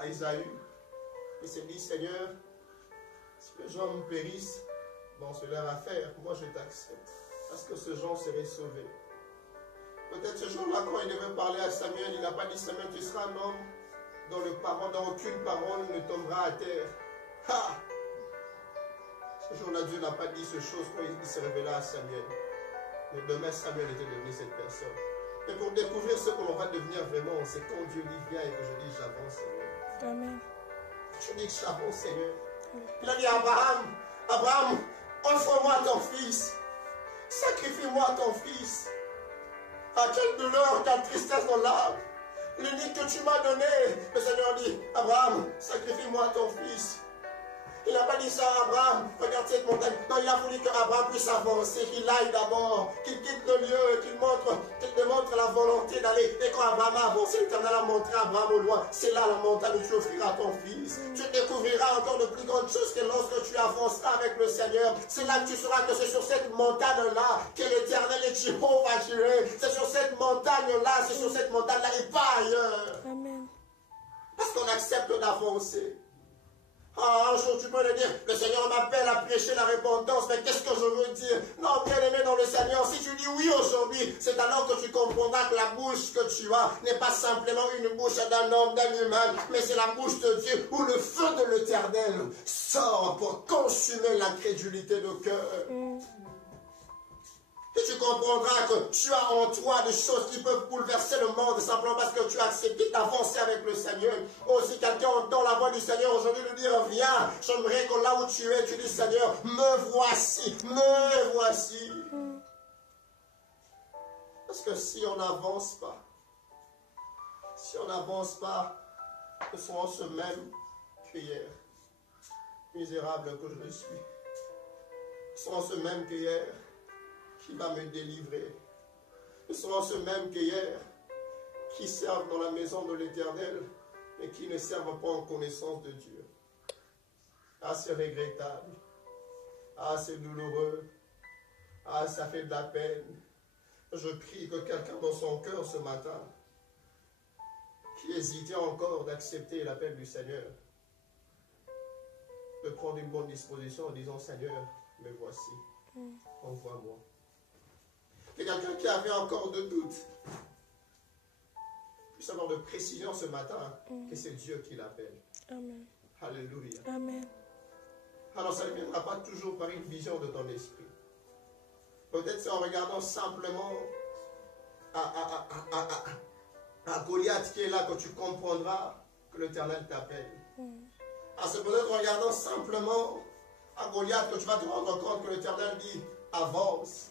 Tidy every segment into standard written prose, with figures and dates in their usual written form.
à Isaïe. Il s'est dit, Seigneur, si les gens me périssent, bon, c'est leur affaire, moi je t'accepte. Parce que ce genre serait sauvé. Peut-être ce jour-là, quand il devait parler à Samuel, il n'a pas dit, Samuel, tu seras un homme dont aucune parole ne tombera à terre. Ha! Ce jour-là, Dieu n'a pas dit ces choses quand il se révéla à Samuel. Mais demain, Samuel était devenu cette personne. Et pour découvrir ce que l'on va devenir vraiment, c'est quand Dieu dit viens et que je dis j'avance, Seigneur. Amen. Je dis que j'avance, Seigneur. Il a dit à Abraham, Abraham, offre-moi ton fils. Sacrifie-moi ton fils. Ah, quelle douleur, quelle tristesse dans l'âme. L'unique que tu m'as donné. Le Seigneur dit, Abraham, sacrifie-moi ton fils. Il n'a pas dit ça à Abraham, regarde cette montagne. Non, il a voulu qu'Abraham puisse avancer, qu'il aille d'abord, qu'il quitte le lieu, qu'il démontre la volonté d'aller. Et quand Abraham a avancé, l'Éternel a montré à Abraham au loin, c'est là la montagne où tu offriras ton fils. Tu découvriras encore de plus grandes choses que lorsque tu avanceras avec le Seigneur. C'est là que tu sauras que c'est sur cette montagne-là que l'Éternel est Jéhovah Jireh. C'est sur cette montagne-là, c'est sur cette montagne-là et pas ailleurs. Amen. Parce qu'on accepte d'avancer. Ah, un jour tu peux le dire, le Seigneur m'appelle à prêcher la repentance, mais qu'est-ce que je veux dire? Non, bien aimé dans le Seigneur, si tu dis oui aujourd'hui, c'est alors que tu comprendras que la bouche que tu as n'est pas simplement une bouche d'un homme, d'un humain, mais c'est la bouche de Dieu où le feu de l'Éternel sort pour consumer l'incrédulité de cœur. Et tu comprendras que tu as en toi des choses qui peuvent bouleverser le monde simplement parce que tu as accepté d'avancer avec le Seigneur. Aussi quelqu'un entend la voix du Seigneur aujourd'hui lui dire, viens, j'aimerais que là où tu es, tu dis, Seigneur, me voici, me voici. Parce que si on n'avance pas, nous serons ce même qu'hier, misérable que je suis. Nous serons ce même qu'hier, qui va me délivrer. Nous serons ceux mêmes qu'hier, qui servent dans la maison de l'Éternel, mais qui ne servent pas en connaissance de Dieu. Ah, c'est regrettable. Ah, c'est douloureux. Ah, ça fait de la peine. Je prie que quelqu'un dans son cœur ce matin, qui hésitait encore d'accepter l'appel du Seigneur, de prendre une bonne disposition en disant, Seigneur, me voici, envoie-moi. Et quelqu'un qui avait encore de doutes puisse avoir de précision ce matin que c'est Dieu qui l'appelle. Amen. Alléluia. Amen. Alors ça ne viendra pas toujours par une vision de ton esprit. Peut-être c'est en regardant simplement à Goliath qui est là que tu comprendras que l'Éternel t'appelle. C'est peut-être en regardant simplement à Goliath que tu vas te rendre compte que l'Éternel dit avance.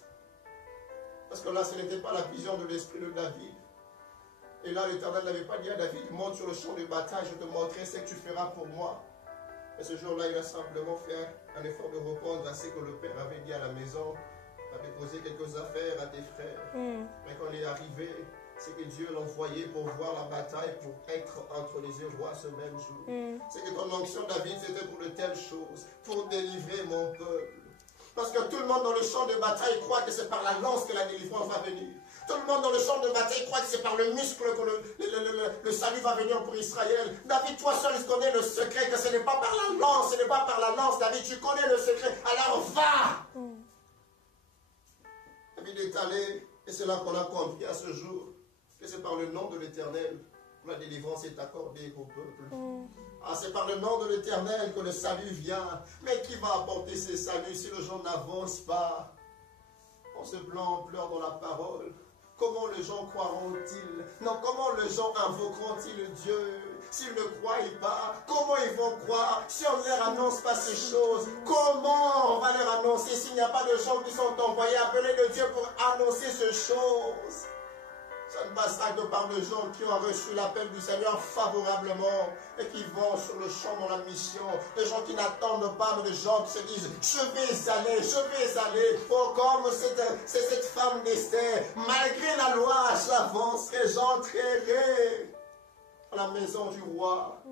Parce que là, ce n'était pas la vision de l'esprit de David. Et là, l'Éternel n'avait pas dit à David, monte sur le champ de bataille, je te montrerai ce que tu feras pour moi. Et ce jour-là, il a simplement fait un effort de répondre à ce que le Père avait dit à la maison, à déposer quelques affaires à tes frères. Mais quand il est arrivé, c'est que Dieu l'envoyait pour voir la bataille, pour être entre les rois ce même jour. C'est que ton onction, David, c'était pour de telles choses, pour délivrer mon peuple. Parce que tout le monde dans le champ de bataille croit que c'est par la lance que la délivrance va venir. Tout le monde dans le champ de bataille croit que c'est par le muscle que le salut va venir pour Israël. David, toi seul connais le secret, que ce n'est pas par la lance, ce n'est pas par la lance, David, tu connais le secret. Alors va! David est allé, et c'est là qu'on a compris à ce jour que c'est par le nom de l'Éternel que la délivrance est accordée au peuple. C'est par le nom de l'Éternel que le salut vient. Mais qui va apporter ce salut si les gens n'avancent pas? On se plaint, on pleure dans la parole. Comment les gens croiront-ils? Non, comment les gens invoqueront-ils Dieu s'ils ne croient pas? Comment ils vont croire si on ne leur annonce pas ces choses? Comment on va leur annoncer s'il n'y a pas de gens qui sont envoyés, appelés de Dieu pour annoncer ces choses? Ça ne passera que par des gens qui ont reçu l'appel du Seigneur favorablement et qui vont sur le champ dans la mission. Des gens qui n'attendent pas, mais des gens qui se disent « Je vais aller. » Oh, comme c'est cette femme d'Esther. Malgré la loi, j'avancerai, j'entrerai à la maison du roi.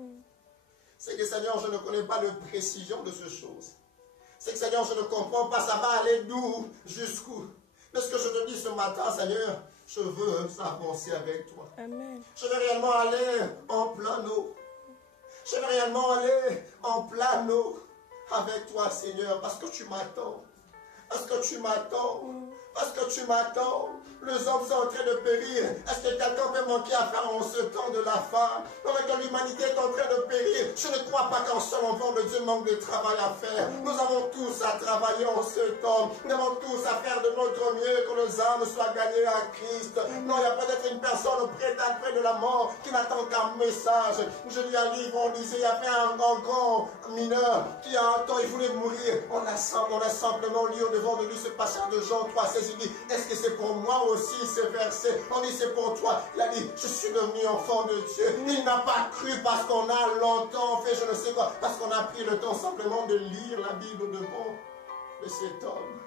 C'est que Seigneur, je ne connais pas de précision de ces choses. C'est que Seigneur, je ne comprends pas, ça va aller d'où, jusqu'où. Mais ce que je te dis ce matin, Seigneur, je veux avancer avec toi. Amen. Je veux réellement aller en plein eau. réellement aller en plein eau avec toi, Seigneur, parce que tu m'attends. Parce que tu m'attends. Parce que tu m'attends. Les hommes sont en train de périr. Est-ce que quelqu'un peut manquer à faire en ce temps de la fin? Pendant que l'humanité est en train de périr, je ne crois pas qu'un seul enfant de Dieu manque de travail à faire. Nous avons tous à travailler en ce temps. Nous avons tous à faire de notre mieux que nos âmes soient gagnées à Christ. Non, il y a peut-être une personne près de la mort qui n'attend qu'un message. Je lis un livre, on disait, il y avait un grand mineur qui a un temps, il voulait mourir. On a simplement lu au devant de lui ce passage de Jean 3,16. Il dit, est-ce que c'est pour moi aussi ce verset? On dit, c'est pour toi. Il a dit, je suis devenu enfant de Dieu. Il n'a pas cru parce qu'on a longtemps fait je ne sais quoi, parce qu'on a pris le temps simplement de lire la Bible devant de cet homme.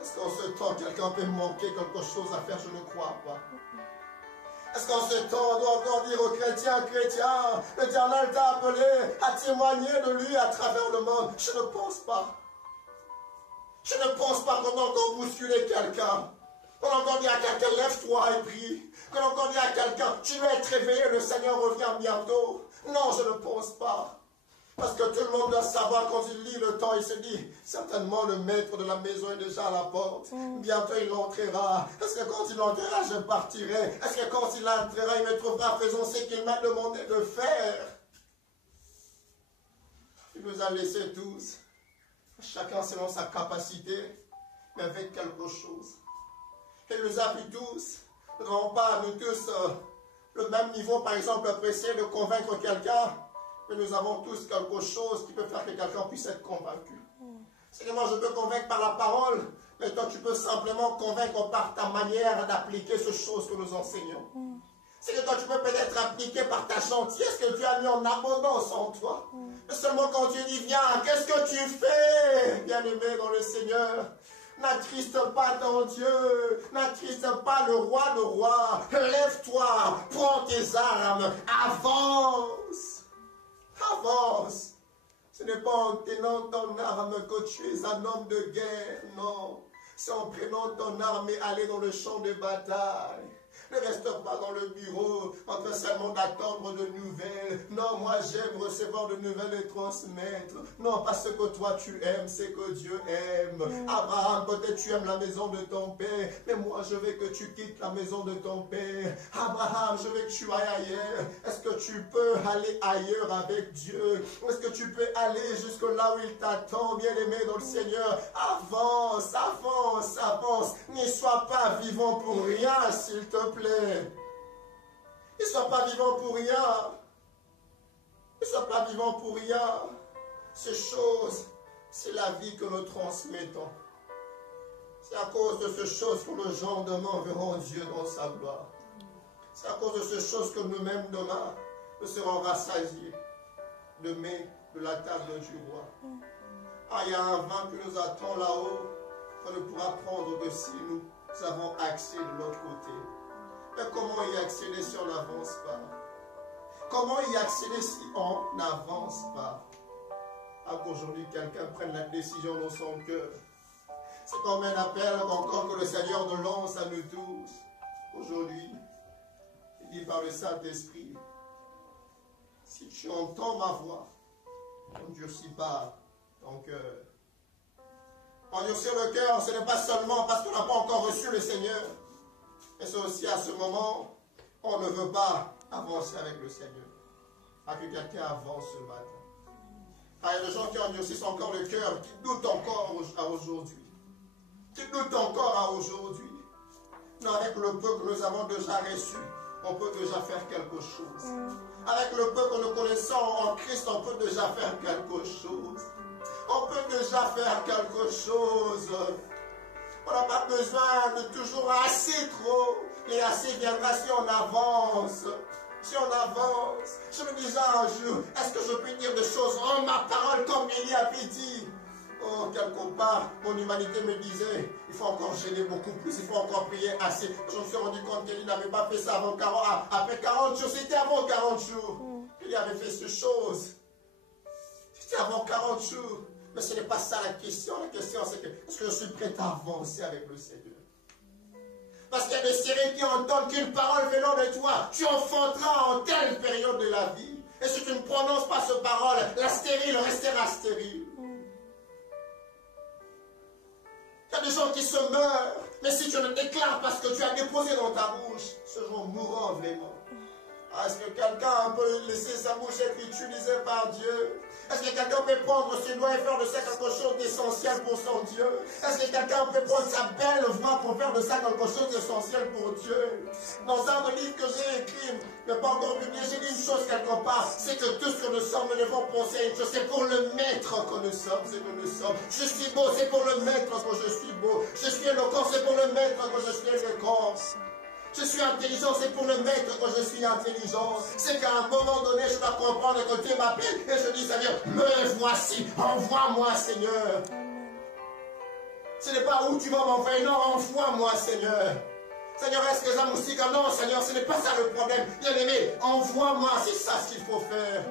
Est-ce qu'en ce temps, quelqu'un peut manquer quelque chose à faire? Je ne crois pas. Est-ce qu'en ce temps, on doit encore dire aux chrétiens, l'Éternel t'a appelé à témoigner de lui à travers le monde? Je ne pense pas. Je ne pense pas qu'on a encore bousculé quelqu'un. Qu'on a encore dit à quelqu'un, lève-toi et prie. Qu'on a encore dit à quelqu'un, tu vas être réveillé, le Seigneur revient bientôt. Non, je ne pense pas. Parce que tout le monde doit savoir, quand il lit le temps, il se dit, certainement le maître de la maison est déjà à la porte. Bientôt il entrera. Est-ce que quand il entrera, je partirai? Est-ce que quand il entrera, il me trouvera faisant ce qu'il m'a demandé de faire? Il nous a laissés tous, chacun selon sa capacité, mais avec quelque chose. Il nous a pris tous. Nous n'avons pas, nous tous, le même niveau, par exemple, pour essayer de convaincre quelqu'un. Mais nous avons tous quelque chose qui peut faire que quelqu'un puisse être convaincu. C'est que moi, je peux convaincre par la parole, mais toi, tu peux simplement convaincre par ta manière d'appliquer ces choses que nous enseignons. C'est que toi, tu peux peut-être appliquer par ta gentillesse que Dieu a mis en abondance en toi. Mais seulement quand Dieu dit, viens, qu'est-ce que tu fais, bien-aimé dans le Seigneur? N'attriste pas ton Dieu, n'attriste pas le roi de rois. Lève-toi, prends tes armes, avance. Avance. Ce n'est pas en tenant ton arme que tu es un homme de guerre, non. C'est en prenant ton arme et aller dans le champ de bataille. Ne reste pas dans le bureau en train seulement d'attendre de nouvelles. Non, moi j'aime recevoir de nouvelles et transmettre. Non, parce que toi tu aimes, c'est que Dieu aime. Abraham, peut-être tu aimes la maison de ton père, mais moi je veux que tu quittes la maison de ton père. Abraham, je veux que tu ailles ailleurs. Est-ce que tu peux aller ailleurs avec Dieu? Est-ce que tu peux aller jusque là où il t'attend, bien-aimé dans le Seigneur? Avance, avance, avance. N'y sois pas vivant pour rien, s'il te plaît. Ne sois pas vivant pour rien. Ne sois pas vivant pour rien. Ces choses, c'est la vie que nous transmettons. C'est à cause de ces choses que nos gens demain verront Dieu dans sa gloire. C'est à cause de ces choses que nous-mêmes demain, nous serons rassasiés de mets de la table du roi. Ah, il y a un vin qui nous attend là-haut, qu'on ne pourra prendre que si nous avons accès de l'autre côté. Mais comment y accéder si on n'avance pas? Comment y accéder si on n'avance pas? Qu'aujourd'hui quelqu'un prenne la décision dans son cœur. C'est comme un appel encore que le Seigneur nous lance à nous tous. Aujourd'hui, il dit par le Saint-Esprit, si tu entends ma voix, n'endurcis pas ton cœur. Endurcir le cœur, ce n'est pas seulement parce qu'on n'a pas encore reçu le Seigneur, mais c'est aussi à ce moment, on ne veut pas avancer avec le Seigneur. À que quelqu'un avance ce matin. Il y a des gens qui endurcissent encore le cœur, qui doutent encore à aujourd'hui. Qui doutent encore à aujourd'hui. Non, avec le peu que nous avons déjà reçu, on peut déjà faire quelque chose. Avec le peu que nous connaissons en Christ, on peut déjà faire quelque chose. On peut déjà faire quelque chose. On n'a pas besoin de toujours assez trop. Et assez viendra si on avance. Si on avance. Je me disais un jour, est-ce que je peux dire des choses en ma parole comme Élie avait dit? Oh, quelque part, mon humanité me disait, il faut encore gêner beaucoup plus, il faut encore prier assez. Je me suis rendu compte qu'Élie n'avait pas fait ça avant 40, après 40 jours, c'était avant 40 jours. Il avait fait ces choses. C'était avant 40 jours. Mais ce n'est pas ça la question. La question c'est que, est-ce que je suis prêt à avancer avec le Seigneur? Parce qu'il y a des séries qui entendent qu'une parole venant de toi, tu enfanteras en telle période de la vie. Et si tu ne prononces pas ce parole, la stérile restera stérile. Il y a des gens qui se meurent, mais si tu ne déclares pas ce que tu as déposé dans ta bouche, ce gens mourront vraiment. Est-ce que quelqu'un peut laisser sa bouche être utilisée par Dieu? Est-ce que quelqu'un peut prendre ses doigts et faire de ça quelque chose d'essentiel pour son Dieu? Est-ce que quelqu'un peut prendre sa belle voix pour faire de ça quelque chose d'essentiel pour Dieu? Dans un livre que j'ai écrit, mais pas encore publié, j'ai dit une chose quelque part, c'est que tout ce que nous sommes, nous devons penser à une chose, c'est pour le maître que nous sommes, c'est que nous sommes. Je suis beau, c'est pour le maître que je suis beau. Je suis éloquent, c'est pour le maître que je suis éloquent. Je suis intelligent, c'est pour le maître que je suis intelligent. C'est qu'à un moment donné, je dois comprendre que Dieu m'appelle et je dis, Seigneur, me voici, envoie-moi, Seigneur. Ce n'est pas où tu vas m'envoyer, non, envoie-moi, Seigneur. Seigneur, est-ce que j'aime aussi que non, Seigneur, ce n'est pas ça le problème. Bien aimé, envoie-moi, c'est ça ce qu'il faut faire.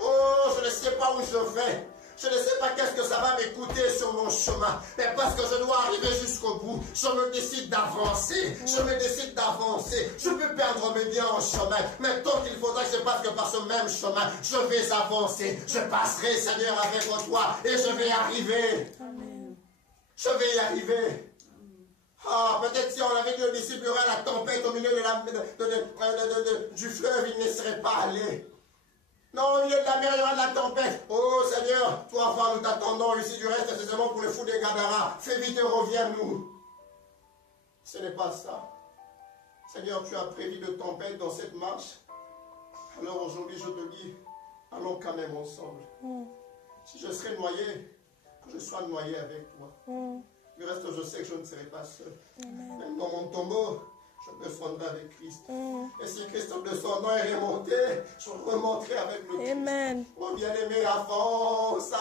Oh, je ne sais pas où je vais. Je ne sais pas qu'est-ce que ça va m'écouter sur mon chemin. Mais parce que je dois arriver jusqu'au bout, je me décide d'avancer. Je me décide d'avancer. Je peux perdre mes biens en chemin. Mais tant qu'il faudra que je passe que par ce même chemin, je vais avancer. Je passerai, Seigneur, avec toi. Et je vais y arriver. Amen. Je vais y arriver. Ah, peut-être si on avait dit au disciple, il y aurait la tempête au milieu du fleuve, il ne serait pas allé. Non, au milieu de la mer, il y aura de la tempête. Oh Seigneur, toi, enfin, nous t'attendons ici du reste, c'est seulement pour le fou des Gadara. Fais vite et reviens-nous. Ce n'est pas ça. Seigneur, tu as prévu de tempête dans cette marche. Alors aujourd'hui, je te dis, allons quand même ensemble. Si je serais noyé, que je sois noyé avec toi. Du reste, je sais que je ne serai pas seul. Même dans mon tombeau, je me fondrai avec Christ. Et si Christ de son nom est remonté, je remonterai avec le Christ. Amen. Oh bien-aimé, avance.